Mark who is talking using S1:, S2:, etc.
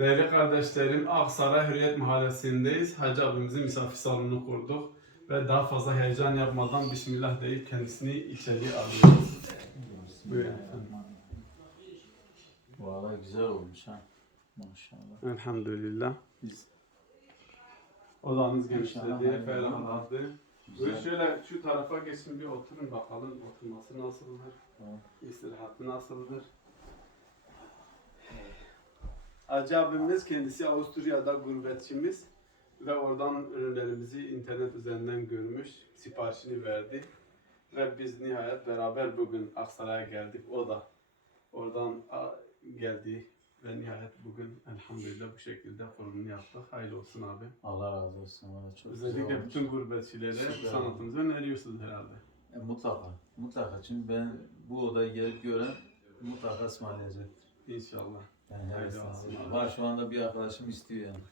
S1: Değerli kardeşlerim, Aksaray Hürriyet Mahallesi'ndeyiz. Hacı abimizin misafir salonunu kurduk. Ve daha fazla heyecan yapmadan Bismillah deyip kendisini içeri alıyoruz. Buyurun efendim.
S2: Valla güzel olmuş ha. Maşallah.
S1: Elhamdülillah.
S2: Biz
S1: Odanız genişledi, ferahladı. Buyurun
S2: güzel.
S1: şöyle şu tarafa geçin bir oturun bakalım oturması nasıldır,
S2: Tamam.
S1: istirahatı nasıldır. Hacı abimiz kendisi Avusturya'da gurbetçimiz ve oradan ürünlerimizi internet üzerinden görmüş, siparişini verdi ve biz nihayet beraber bugün Aksaray'a geldik. O da oradan geldi ve nihayet bugün elhamdülillah bu şekilde kurumunu yaptık. Hayırlı olsun abi.
S2: Allah razı olsun. Valla çok
S1: Özellikle bütün gurbetçilere
S2: Süper.
S1: sanatınızı öneriyorsunuz herhalde.
S2: E, mutlaka. Mutlaka. Çünkü ben bu odayı gelip gören mutlaka ısmarlayacaktır.
S1: İnşallah.
S2: Yani
S1: Hayırlı olsun.
S2: Var şu anda bir arkadaşım istiyor yani.